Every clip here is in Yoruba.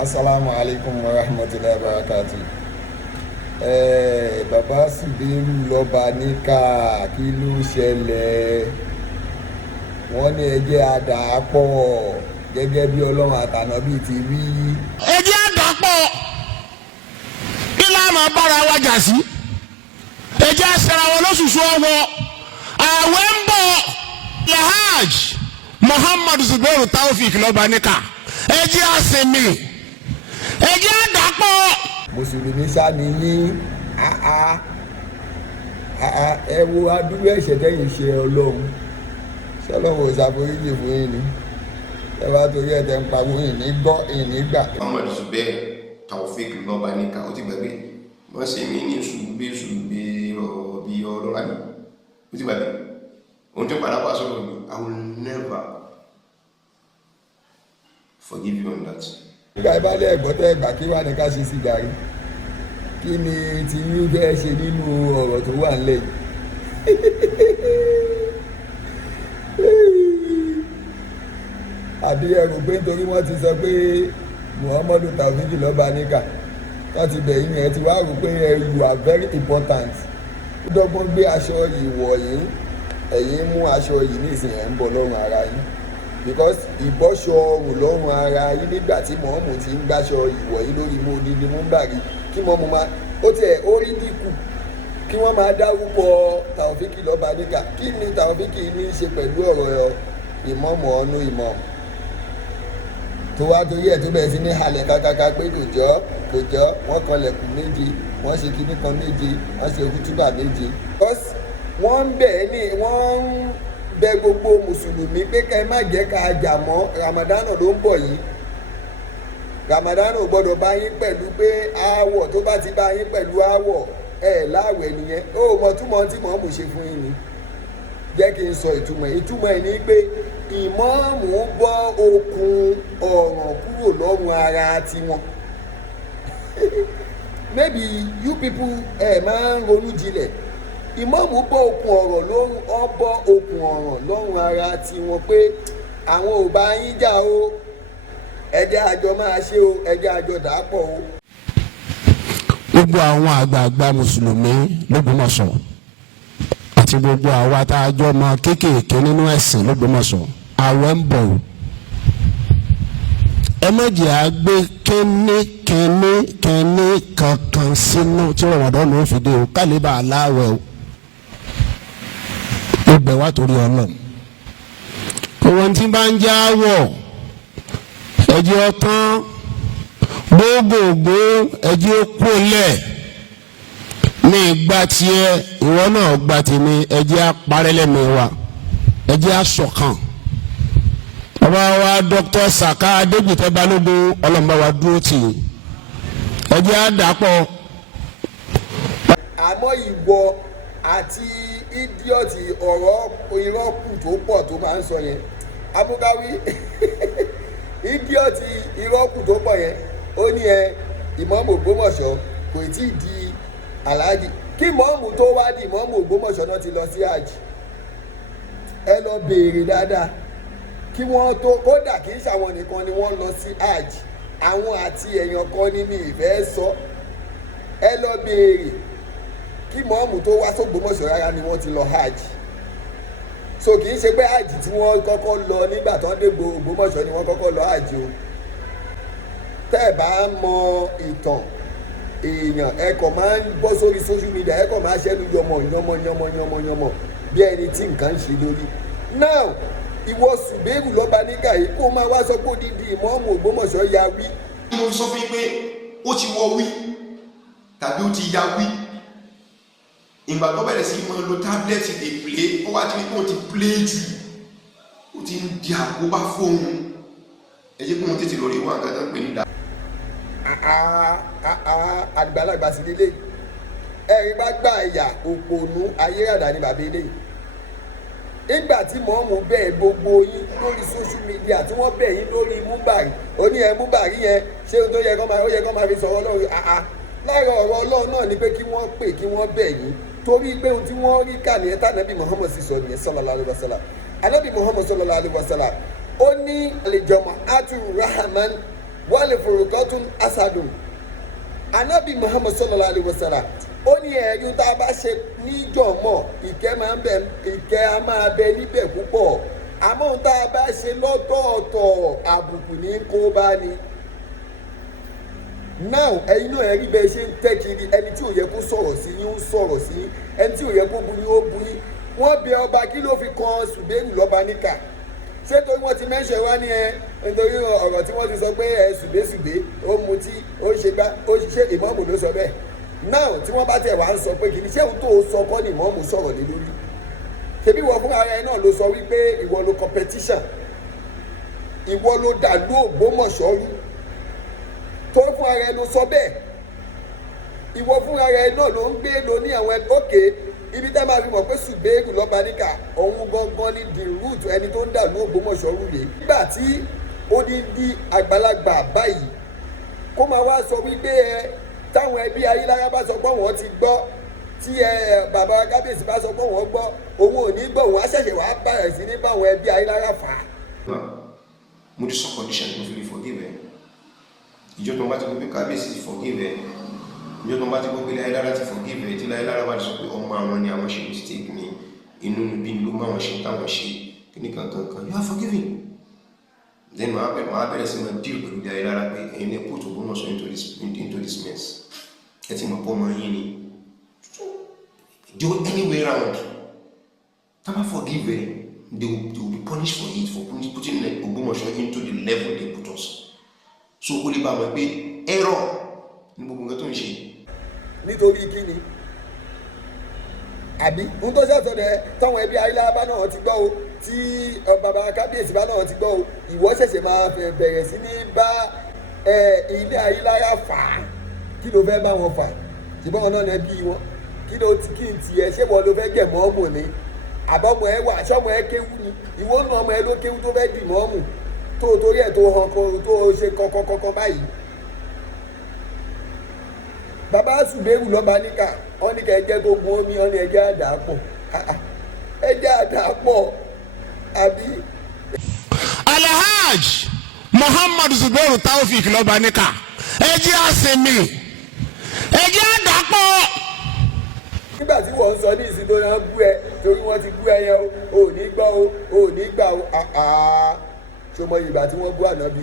Assalamu alaikum wa rahmatullahi wa barakatuh. Bàbá Suberu Lobanika, kí ló ṣẹlẹ̀? Wọ́n ní ẹjẹ́ àdàpọ̀ gẹ́gẹ́ bí Ọlọ́run àtànábì ti wí. Ẹjẹ́ àdàpọ̀ kí láàmú bára wa jà sí. Ẹjẹ́ àṣẹra wọn lóṣooṣù ọwọ́. Àwẹ̀ ń bọ̀ Lahaj Muhammadu Suberu Taofik Lobanika. Ẹjẹ́ àṣẹmí. Ẹjẹ́ àdàpọ̀. Mùsùlùmí sáni yín ẹ wo adúrú ẹ̀ṣẹ̀ tẹ́yìn ṣe Ọlọ́run ṣọlọ́run ò ṣàforíjì fún yín ni ẹ bá torí ẹ̀ tẹ́ ń pawó yìí ní gbọ́ yìí nígbà. Muhammadu Suberu Taofik Lobanika ó ti gbàgbé wọ́n ṣe mí ní ṣùgbé ọ̀rọ̀ bí ọlọ́ra mi ó ti gbàgbé ohun tó padà wá sọ̀rọ̀ mi I will never forgive you on that. Nígbà ìbálẹ̀ ẹ̀gbọ́n tẹ́ ẹgbà kí wà ní ká ṣe sí gàrí kí ni tí yín fẹ́ ṣe nínú ọ̀rọ̀ tó wà nílẹ̀ yìí. Àbí ẹrù pé nítorí wọ́n ti sọ pé Muhammadu Taofik Lobanika wọ́n ti bẹ̀yìn ẹ̀ ti wá rò pé you are very important. Ó dọ́gbọ́n gbé aṣọ ìwọ̀ yìí ẹ̀yin mú aṣọ yìí ní ìsìn ẹ̀ ń bọ̀ lọ́rùn ara yín because ìbọ́ṣọ ọrùn lọ́rùn ara yín nígbà tí mọ̀ọ́mù ti ń gbáṣọ ìwọ̀ yìí lórí mú odidi mú bàrí kí mọ̀ọ́mù máa ó tiẹ̀ ó rí dínkù kí wọ́n máa dárúkọ Taofik Lobanika kí ni Taofik ní í ṣe pẹ̀lú ọ̀rọ̀ ìmọ̀ọ́mù ọ̀nù ìmọ̀ tó wá torí ẹ̀ tó bẹ̀rẹ̀ sí ní halẹ̀ kákáká pé kò jọ́ wọ́n kanlẹ̀kùn méje wọ́n ṣe kinní kan méje wọ́n ṣe kútúbà méje wọ́n ń bẹ̀ ní wọ́n ń bẹ gbogbo mùsùlùmí pé ká ẹ má jẹ́ ká jà mọ́ Ramadan ló ń bọ̀ yìí Ramadan ò gbọ́dọ̀ bá yín pẹ̀lú pé aáwọ̀ tó bá ti bá yín pẹ̀lú aáwọ̀ ẹ̀ láwẹ̀ nìyẹn ó mọ̀ túmọ̀ tí mọ̀ọ́mù ṣe fún yín ni jẹ́ kí n sọ ìtumọ̀ ẹ̀ ní pé ìmọ̀ọ́mù bọ́ okùn ọ̀ràn kúrò lọ́rùn ara tiwọn maybe you people máa ń ronú jinlẹ̀ ìmọ̀ọ́mù bọ́ okùn ọ̀rọ̀ lọ́rùn ara tiwọn pé àwọn ò bá yín jà o ẹjẹ́ àjọ máa ṣe o ẹjẹ́ àjọ dàpọ̀ o. Gbogbo àwọn àgbààgbà mùsùlùmí l'Ógbómọ̀ṣọ́ àti gbogbo àwa tá a jọ mọ kéékèèké nínú ẹ̀sìn l'Ógbómọ̀ṣọ́ àwẹ̀ ń bọ̀ o. Ẹ má jẹ́ àgbé kẹ́ni kankan sínú tí Ramadan ló fi dé o kálíbà aláwẹ̀ o. Ó bẹ̀ wá torí Ọlọ́run. Òwò tí bá ń já wọ̀ ẹjẹ́ ọtán gbogbogbò ẹjẹ́ kúnlẹ̀ ní ìgbà tiẹ̀ ìwọ náà gba tèmi ẹjẹ́ apárẹ́lẹ́mì wa ẹjẹ́ aṣọ̀kan. Bàbá wa Dr. Saka Adégbìtẹ́ Balógun ọlọ́mọba wa dúró tì í ẹjẹ́ àdàpọ̀. Àmọ́ ìwọ àti ídíọ̀tì ọ̀rọ̀ irọ́kù tó pọ̀ tó máa ń sọ yẹn abúgáwí ídíọ̀tì irọ́kù tó pọ̀ yẹn ó ní ìmọ̀ọ́mù Ògbómọ̀ṣọ́ kò tí ì di aláàjì kí ìmọ̀ọ́mù tó wá di ìmọ̀ọ́mù Ògbómọ̀ṣọ́ náà ti lọ sí àjì ẹ lọ béèrè dáadáa kí wọ́n tó kódà kì í ṣàwọn nìkan ni wọ́n lọ sí àjì àwọn àti èèyàn kan ní mi ìfẹ́ sọ ẹ lọ béèrè kí mọ́ọ̀mù tó wá s'Ógbómọ̀ṣọ́ rárá ni wọ́n ti lọ hajj so kì í ṣe pé hajj tí wọ́n kọ́kọ́ lọ nígbà tó ń dé Ògbómọ̀ṣọ́ ni wọ́n kọ́kọ́ lọ hajj o tẹ́ ẹ̀ bá mọ ìtàn èèyàn ẹ kàn máa ń bọ́ sórí social media ẹ kàn máa ṣẹ́nu yọmọ bí ẹni tí nǹkan ń ṣe lórí now ìwọ Suberu Lobanika yìí kó máa wá sọ pé odidi ìmọ̀ọ́mù Ògbómọ̀ṣọ́ ya wí. mo sọ fún yín pé ó ti wọ wí tàbí ó ti ya wí ìgbà tó bẹ̀rẹ̀ sí máa lo tábìlẹ̀tì lè plé ó wá ti ní kó ti plé jù ó ti ń di àkóbá fóun ẹ jẹ́ kí wọ́n tètè lọ rí wá nǹkan tó ń pè ní ìdá. àgbàlagbà sí nílé ẹ̀rí bá gbà ẹ̀yà òpònú ayérádà ní bàbá eléyìí nígbà tí mọ̀ọ́mù bẹ́ẹ̀ gbogbo yín lórí social media tí wọ́n bẹ̀ yín lórí múbàrí ó ní múbàrí yẹn ṣé o tó yẹ kó máa fi sọ̀rọ̀ lórí lára ọ̀rọ̀ Ọlọ́run náà ni pé kí wọ́n pè kí wọ́n bẹ̀ yín torí pé ohun tí wọ́n rí kà nìyẹn tánàbí Muhammad sì sọ nìyẹn sallallahu alaihi wasallam anábì Muhammad sallallahu alaihi wasallam ó ní àlejòmọ̀ atu rahman wal furqatun asadun. Ànábì Muhammad sallallahu alaihi wasallam ó ní ẹ̀rí tá a bá ṣe níjọ̀mọ́ ìkẹ́ a máa bẹ níbẹ̀ púpọ̀, àmọ́ ohun tá a bá ṣe lọ́tọ̀ọ̀tọ̀ àbùkù ní kó bá ní. Now ẹ̀yin náà ẹ̀rí bẹ́ẹ̀ ṣe ń tẹ́ kiri, ẹni tí ò yẹ kó sọ̀rọ̀ sí yín ó sọ̀rọ̀ sí yín, ẹni tí ò yẹ kó bu yín ó bu yín. Wọ́n bẹ ọba kí ló fi kan Ṣùbẹ́rù Lobanika, ṣé torí wọ́n ti mẹ́ṣẹ̀ wá ní nítorí ọ̀rọ̀ tí wọ́n ti sọ pé ṣùbẹ́ṣùbẹ́ ó mutí ó ṣe gbá ó ṣiṣẹ́ ìmọ̀ọ́mù ló sọ bẹ́ẹ̀. Now tí wọ́n bá tẹ̀ wá ń sọ pé kì í ṣé òun tó sọ kọ́ ni ìmọ̀ọ́mù sọ̀rọ̀ lé lórí. Ṣebí ìwọ fún ara ẹ náà ló sọ wípé ìwọ ló competition, ìwọ ló dàlú Ògbómọ̀ṣọ́ rú, tó fún ara ẹ ló sọ bẹ́ẹ̀. Ìwọ fún ara ẹ náà ló ń gbé ló ní àwọn ẹgbẹ́ òkè ibi tá a máa fi mọ̀ pé Ṣùbẹ́rù Lobanika òun gangan ní the root ẹni tó ń dàlú Ògbómọ̀ṣọ́ rú rèé. Nígbà tí ó ní di àgbàlagbà báyìí kó máa wá sọ wípé táwọn ẹbí Ayílára bá sọ pé wọ́n ti gbọ́, tí bàbá wa kábíyèsí bá sọ pé wọ́n gbọ́, òun ò ní gbọ́, òun á ṣẹ̀ṣẹ̀ wá bẹ̀rẹ̀ sí ní bá àwọn ẹbí Ayílára fà á. Mo ti sọ condition mo fi lè forgive ẹ. Ìjọ tó ń bá ti gbé kábíyèsí forgive ẹ, ìjọ tó ń bá ti gbé Ayílára ti forgive ẹ, tí Ayílára bá ti sọ pé ọmọ àwọn ni àwọn ṣe mistake ni inú bí ló máa wọn ṣe táwọn ṣe kíní kankan, you are forgiven. Then màá bẹ̀rẹ̀ sí máa deal pẹ̀lú Ayílára pé ẹ̀yin ẹ̀ put Ògbómọ̀ṣọ́ into this mess. Ẹ ti mọ̀ pọ̀ mọ́ yín ni. Do any way round. Tama forgive they will be punished for it, for putting Ogbomosho into the level they put us. So only by my pay error ní gbogbo nǹkan tó ń ṣe. Nítorí kíni? Àbí ohun tó ṣàtọ̀ rẹ̀ táwọn ẹbí Ayílára náà ti gbọ́ o, tí bàbá kábíyèsí bá náà ti gbọ́ o, ìwọ ṣẹ̀ṣẹ̀ máa bẹ̀rẹ̀ sí ní bá ilé Ayílára fà á. Kí ló fẹ́ bá wọn fà? Ṣùgbọ́n wọn náà ní ẹbí wọn. Kí n tiẹ̀ ṣé wọ́n ló fẹ́ gẹ̀ mọ́ọ̀mù ni? Àbọ̀mọ̀ ẹ wà ṣọ́mọ ẹ kéwú ni? Ìwọ náà ọmọ ẹ ló kéwú tó fẹ́ dì mọ́ọ̀mù tó torí ẹ̀ tó hàn kan tó ṣe kọ́kọ́kọ́kọ́ báyìí. Bàbá Ṣùbẹ́rù Lobanika wọ́n ní ká ẹ jẹ́ gbogbo omi, wọ́n ní ẹ jẹ́ àdàpọ̀. Ẹ jẹ́ àdàpọ̀ àbí. Alhaj Muhammad Ṣùbẹ́rù Taofik Lobanika ẹ jẹ́ àsèmi, ẹ jẹ́ àdàpọ̀. Nígbà tí wọ́n ń sọ ní ìsìn tó yàn bú ẹ torí wọ́n ti bú ẹ yẹn o ò ní gbọ́ o ò ní gbà o ṣọmọ ìgbà tí wọ́n bú ànábì,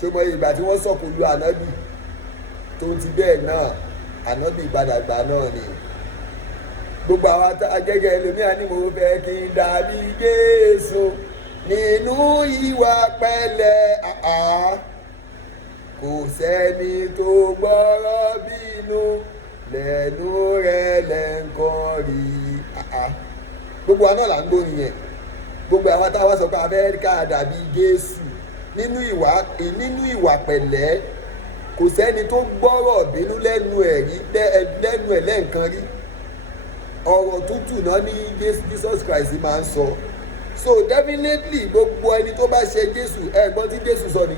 ṣọmọ ìgbà tí wọ́n sọ̀kò lu ànábì, tó ti bẹ́ẹ̀ náà ànábì gbadàgbà náà ni. Gbogbo àwọn agẹ́gẹ́ ẹlòmíà ni mo fẹ́ kí n dàbí Jésù nínú ìwà pẹ̀lẹ́, kò sẹ́ni tó gbọ́rọ̀ bínú lẹ́nu rẹ̀ lẹ́ǹkan rí. Gbogbo àná là ń gbórin yẹn. Gbogbo àwọn táwa sọ pé Amẹ́ríkà dàbí Jésù nínú ìwà pẹ̀lẹ́, kò sẹ́ni tó gbọ́rọ̀ bínú lẹ́nu ẹ̀ lẹ́ǹkan rí. Ọ̀rọ̀ tútù náà ní Jesus Christ máa ń sọ. So definitely gbogbo ẹni tó bá ṣe Jésù, ẹ̀gbọ́n tí Jésù sọ ni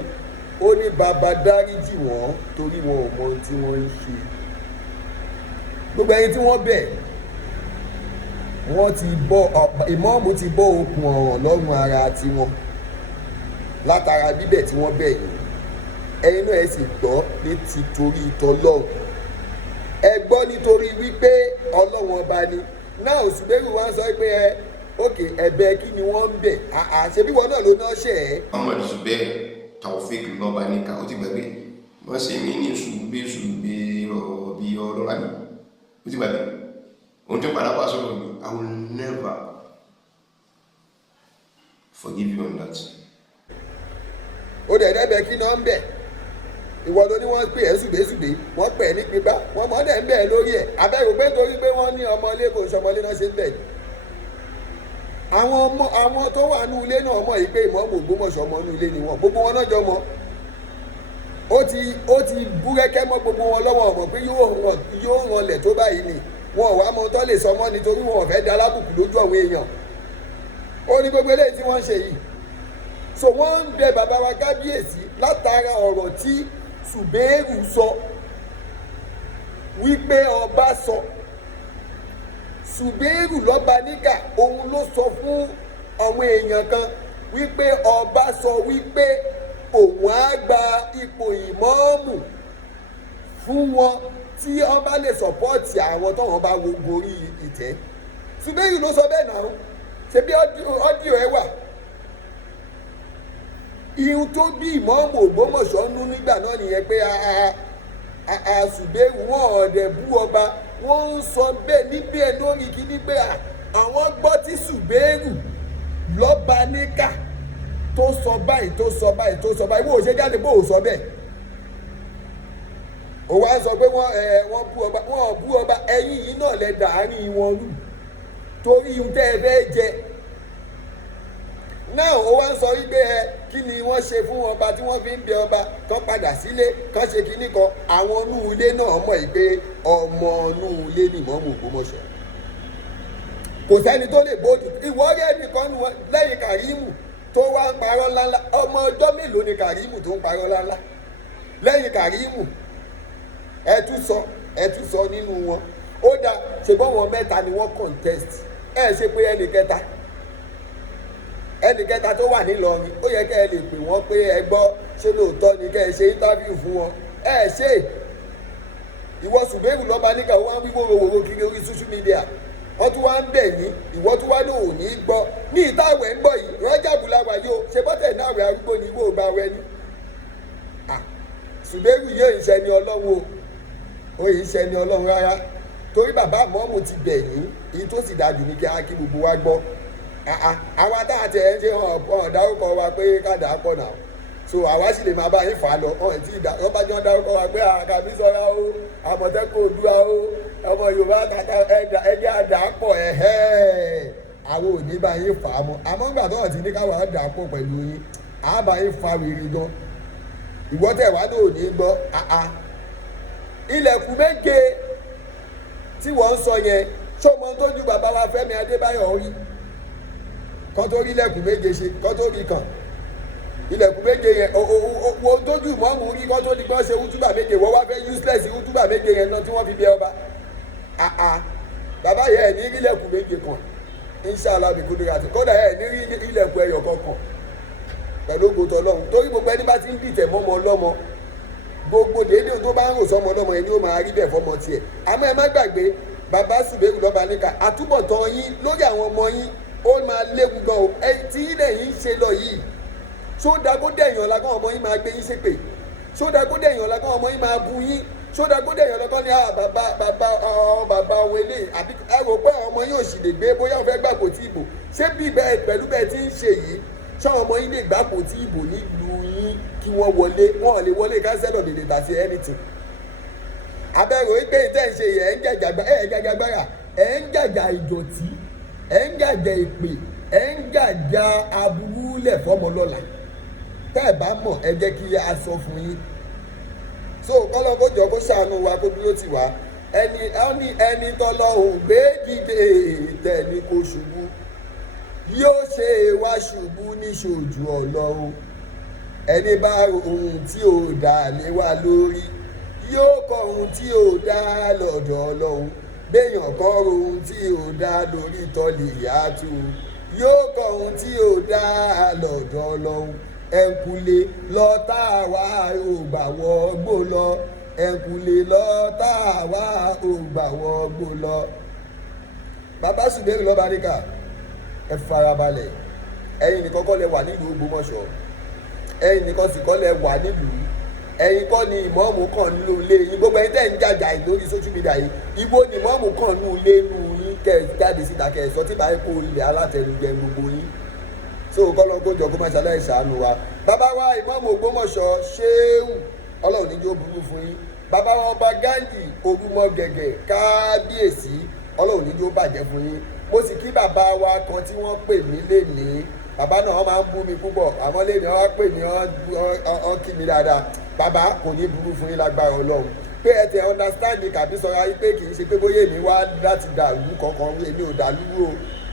ó ní bàbá dáríjì wọ́n torí wọn ò mọ ohun tí wọ́n ń ṣe. Gbogbo ẹni tí wọ́n bẹ̀ wọ́n ti bọ́ ìmọ̀ọ́mù ti bọ́ okùn ọ̀ràn lọ́rùn ara tiwọn látara bíbẹ̀ tí wọ́n bẹ̀ yìí. Ẹ̀yin náà ẹ sì gbọ́ ní ti torí ìtọ́lọ́run, ẹ gbọ́ nítorí wípé Ọlọ́run ọba ni. Náà Ṣùbẹ́rù wá ń sọ pé òkè ẹ̀bẹ̀ kí ni wọ́n ń bẹ̀? Ṣebí wọn náà ló náà ṣẹ̀ ẹ́. Muhammad Ṣùbẹ́rù Taofik Lobanika ó ti gbàgbé wọ́n ṣe mí ní ṣùgbẹ́ ọ̀bí ọlọ́run àná ó ti gbàgbé ohun tó padà wá sọ̀rọ̀ mi. I will never forgive you on that. Ó dẹ̀ dẹ́bẹ̀ kí náà ń bẹ̀? Ìwọ ló ní wọ́n pè ẹ́ ṣùgbẹ́ṣùgbẹ́, wọ́n pè ẹ́ ní pípa, wọ́n mọ̀ dẹ̀ ń bẹ̀ lórí ẹ̀. Abẹ́rù pé torí pé wọ́n ní ọmọlé kò sọmọlé náà ṣe ń bẹ̀. Àwọn tó wà ní ilé náà mọ̀ yìí pé ìmọ̀ọ́mù Ògbómọ̀ṣọ́ ọmọ ní ilé ni wọ́n, gbogbo wọn náà jọ mọ̀. Ó ti búrẹ́kẹ́ mọ́ gbogbo wọn lọ́wọ́ ọmọ pé yóò ranlẹ̀ tó báyìí ni. Wọn ò wá mọ tó lè sọmọ́ nítorí wọn ò fẹ́ da alábùkù lójú àwọn èèyàn. Ó ní gbogbo eléyìí tí wọ́n ń ṣe yìí. So wọ́n ń bẹ bàbá wa kábíyèsí látara ọ̀rọ̀ tí Ṣùbẹ́rù sọ wípé ọba sọ. Ṣùbẹ́rù Lobanika òun ló sọ fún àwọn èèyàn kan wípé ọba sọ wípé òun á gba ipò ìmọ̀ọ́mù fún wọn tí wọ́n bá lè sọ̀pọ́ọ̀tì àwọn tó wọ́n bá wo gorí ìtẹ́. Ṣùgbẹ́yìn ló sọ bẹ́ẹ̀ náà ṣe bí ọ́díò ẹ wà. Ihun tó bí ìmọ̀ọ́mù Ògbómọ̀ṣọ́ nú nígbà náà nìyẹn pé Ṣùgbẹ́yìn wọn ọ̀dẹ̀ bú ọba, wọ́n ń sọ bẹ́ẹ̀ níbẹ̀ lórí kíní pé àwọn gbọ́ tí Ṣùgbẹ́yìn Lobanika tó sọ báyìí wọ́n ò ṣe jáde bó ò sọ bẹ́ẹ̀. Ó wá sọ pé wọ́n bú ọba ẹ̀yin yìí náà lẹ dàárín wọn rú torí ihun tẹ́ ẹ fẹ́ jẹ. Náà ó wá ń sọ wípé kí ni wọ́n ṣe fún ọba tí wọ́n fi ń bẹ ọba kán padà sílé kán ṣe kinní kan. Àwọn inú ilé náà mọ̀ pé ọmọ inú ilé ni Ìmáàmù Ògbómọ̀ṣọ́. Kò sẹ́ni tó lè bóòdù. Ìwọ́rẹ́ nìkan nu wọn lẹ́yìn Kàrímù tó wá ń parọ́ ńláńlá. Ọmọ ọjọ́ mélòó ni Kàrímù tó ń parọ́ ńláńlá? Lẹ́yìn Kàrímù ẹ tún sọ nínú wọn. Ó dáa ṣùgbọ́n wọn mẹ́ta ni wọ́n contest. Ṣe pé ẹnì kẹta tó wà nílọrin ó yẹ kẹ́ ẹ lè pè wọ́n pé ẹ gbọ́ ṣé lóòótọ́ ni kẹ́ ẹ ṣe interview fún wọn. Ṣe ìwọ Ṣùgbẹ́yìn Lobanika wọ́n wí wòrowòro kiri orí social media. Wọ́n tún wá ń bẹ̀ yín ìwọ tún wá lóò ní gbọ́ ní ìtàwẹ̀ ń bọ̀ yìí Rọ́jàbù láwa yóò ṣe bọ́tẹ̀ náà wẹ̀ arúgbó ni ìwọ ò bá wẹ ní. Ṣùgbẹ́yìn yóò ìṣẹ́ ni Ọlọ́run ó yìí ṣẹ́ ni Ọlọ́run rárá torí bàbá mọ́mù ti bẹ̀ yín èyí tó sì dájú ní kí gbogbo wa gbọ́. Àwa tá a tẹ̀ ẹ́ ṣe hàn dárúkọ wa pé ká dà á pọ̀ náà so àwa sì lè máa bá yín fà á lọ wọ́n bá jọ dárúkọ wa pé àkàbí sọ́ra o Àmọ̀tẹ́kùn Oòduà o ọmọ Yorùbá kàkà ẹjẹ́ àdà á pọ̀ àwọn ò ní bá yín fà á mọ́ àmọ́ ńgbà tó ti ní káwọn á dà á pọ̀ pẹ̀lú yín á bá yín fa wèrè gan ìwọ́tẹ̀ wá náà ò ní gbọ́ ilẹ̀kùn méje tí wọ́n ń sọ yẹn ṣọmọ tó ju bàbá wa Fẹ́mi Adébáyọ̀ rí kọ́ tó rí ilẹ̀kùn méje ṣe kọ́ tó rí kàn ilẹ̀kùn méje yẹn wo tójú mọ́mú rí kọ́ tó ní kọ́ ṣe útúbà méje wọ́n wá fẹ́ useless útúbà méje yẹn náà tí wọ́n fi bẹ ọba bàbá yẹn ní rí ilẹ̀kùn méje kan inshallah bí kúndùrà tí kódà yẹn ní rí ilẹ̀kùn ẹyọ kọ̀ọ̀kan pẹ̀lú ògbótọ́ Ọlọ́run torí gbogbo ẹni bá ti ń dìtẹ̀ mọ́mọ ọlọ́mọ gbogbo déédéé tó bá ń rò sọmọ ọlọ́mọ yẹn ni ó máa rí bẹ́ẹ̀ fọmọ tiẹ̀ àmọ́ ẹ má gbàgbé bàbá Ṣùgbẹ́yìn Lobanika àtúbọ̀tán yín lórí àwọn ọmọ yín ó máa léwu gan o tí ilẹ̀ yìí ń ṣe lọ yìí sódàgódé èèyàn la káwọn ọmọ yín máa gbé yín ṣépè sódàgódé èèyàn la káwọn ọmọ yín máa bu yín sódàgódé èèyàn la kọ́ ni bàbá òun eléyìí àbí ẹ rò pé àwọn ọmọ yín ò sì lè gbé bóyá wọ́n fẹ́ gbàpò tí ìbò ṣé bí bẹ́ẹ̀ pẹ̀lú bẹ́ẹ̀ tí ń ṣe yìí ṣáwọn ọmọ yín lè gbàpò tí ìbò nílùú yín kí wọ́n wọlé wọn lè wọlé kánsẹ́lọ̀ lè tàṣe anything abẹ́rò wípé ìtẹ́ ń ṣe yẹ ẹ̀ ń jàjàgbára ẹ̀ ń jàjà ìdọ̀tí ẹ̀ ń jàjà ìpè ẹ̀ ń jàjà aburú lẹ̀ fọmọ lọ́la tẹ́ ẹ̀ bá mọ̀ ẹ jẹ́ kí a sọ fún yín so kọ́lọ́ kó jọ kó ṣàánú wa kó dúró tì wá ẹni tọ́lọ́ òun gbé dìde tẹ̀lé kó ṣubú yóò ṣe wá ṣubú níṣojú Ọlọ́run ẹni bá ohun tí ò dá lé wa lórí yóò kọ ohun tí ò dá lọ́dọ̀ Ọlọ́run béèyàn kọ́ ohun tí ò dá lórí tọ́lì ìyàtú yóò kọ ohun tí ò dá lọ́dọ̀ Ọlọ́run ẹ̀kúlé lọ́tà wá ò gbà wọ́gbó lọ ẹ̀kúlé lọ́tà wá ò gbà wọ́gbó lọ. Bàbá Ṣùgbẹ́yìn Lobanika ẹ farabalẹ̀ ẹ̀yin nìkan kọ́ lẹ wà nílùú Ògbómọ̀ṣọ́ ẹ̀yin nìkan sì kọ́ lẹ wà nílùú ẹ̀yin kọ́ ni ìmọ̀ọ́mù kan nínú ilé yín gbogbo ẹ̀yin tẹ́ ń jàjà lórí social media yìí ibo ni ìmọ̀ọ́mù kan nínú ilé nínú yín kẹ́ ẹ jáde síta kẹ́ ẹ sọ tí báyìí kó ilẹ̀ alátẹnujẹ gbogbo yín so kọ́lọ́ kó jọ kó má ṣàlàyé ṣàánú wa bàbá wa ìmọ̀ọ́mù Ògbómọ̀ṣọ́ ṣéwù Ọlọ́run níjó burú fún yín bàbá wa ọba Gandhi orúmọ gẹ̀gẹ̀ kábíyèsí Ọlọ́run níjó bàjẹ́ fún yín mo sì kí bàbá wa kan tí wọ́n pè mí lénìí bàbá náà wọ́n máa ń bú mi púpọ̀ àmọ́ lénìí wọ́n pè mí wọ́n kí mi dáadáa bàbá kò ní burú fún yín lágbára Ọlọ́run pé ẹ ti understand mi kàbí sọra yín pé kì í ṣe pé bóyá èmi wá láti dàlú kankan èmi ò dàlú o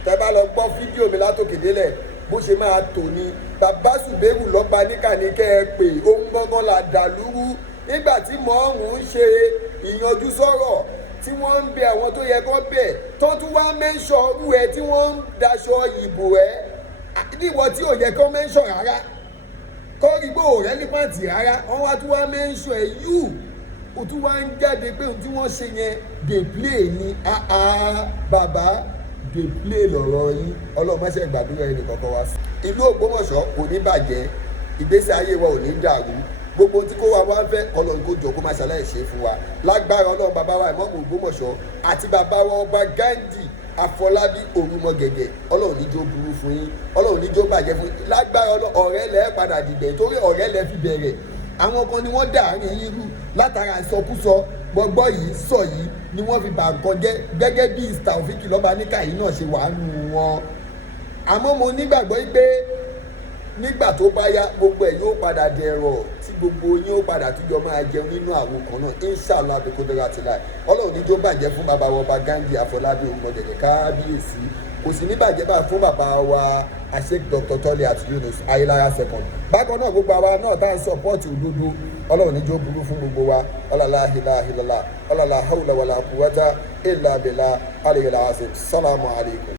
tẹ bá lọ gbọ́ fídíò mi látòkè délẹ̀ bó ṣe máa tò ní bàbá Ṣùgbẹ́yìn Lobanika ní kẹ́ ẹ pè ohun gbọ́ngàn là dàlúrú nígbà tí mọ́ọ̀mù ń ṣe ìyanjú sọ̀rọ̀ tí wọ́n ń bẹ àwọn tó yẹ kó bẹ̀ tó tún wá mẹ́ńsọ̀ rú ẹ tí wọ́n ń daṣọ ìbò ẹ níwọ̀ tí ò yẹ kó mẹ́ńsọ̀ rárá kọ́rí bó rẹ́lífàǹtì rárá wọ́n wá tún wá mẹ́ńsọ̀ ẹ̀ yù ó tún wá ń jáde pé ohun tí wọ́n ṣe yẹn dey play ni bàbá dey play lọ̀rọ̀ yín ọlọ́run máṣe gbàdúrà ẹnì kọ̀ọ̀kan wá sí. ìlú Ògbómọ̀ṣọ́ kò ní bàjẹ́ ìgbésí ayé wa ò ní dàrú gbogbo tí kò wá wá fẹ́ ọlọ́run kó jọ kó má ṣàlàyé ṣe fún wa lágbára ọlọ́run bàbá wa Ìmáàmù Ògbómọ̀ṣọ́ àti bàbá wa ọba Gidi Afọlábí Orúmọgẹ̀gẹ̀ ọlọ́run níjó burú fún yín ọlọ́run níjó bàjẹ́ fún yín lágbára ọ̀rẹ́ lẹ́ padà dìbẹ̀ torí ọ̀rẹ́ lẹ́ fi bẹ̀rẹ̀ àwọn kan ni wọ́n dàárín yín rú látara ìsọkúsọ gbọgbọ́ yìí sọ yìí ni wọ́n fi bà nǹkan jẹ́ gẹ́gẹ́ bí Taofik Lobanika yìí náà ṣe wà nù wọn àmọ́ mo nígbàgbọ́ pé nígbà tó bá yá gbogbo ẹ̀ yóò padà dẹ̀rọ̀ tí gbogbo yín ó padà túnjọ máa jẹun nínú àwọn kan náà inshallah abikudera ti láì ọlọ́run níjó bàjẹ́ fún bàbá wa ọba Gidi Afọlábí Orúmọgẹ̀gẹ̀ kábíyèsí kò sì ní bàjẹ́ bá fún bàbá wa Sheikh Dr. Tọ́lẹ̀ àti Yunus Ayélára second bákan náà gbogbo àwa náà tá à ń sọpọ́ọ̀tì òdodo ọlọ́run níjó burú fún gbogbo wa ọlọ́lá ilaha illallah ọlọ́lá hawla wàlá quwwata illa billah aliyul azim salamu alaykum.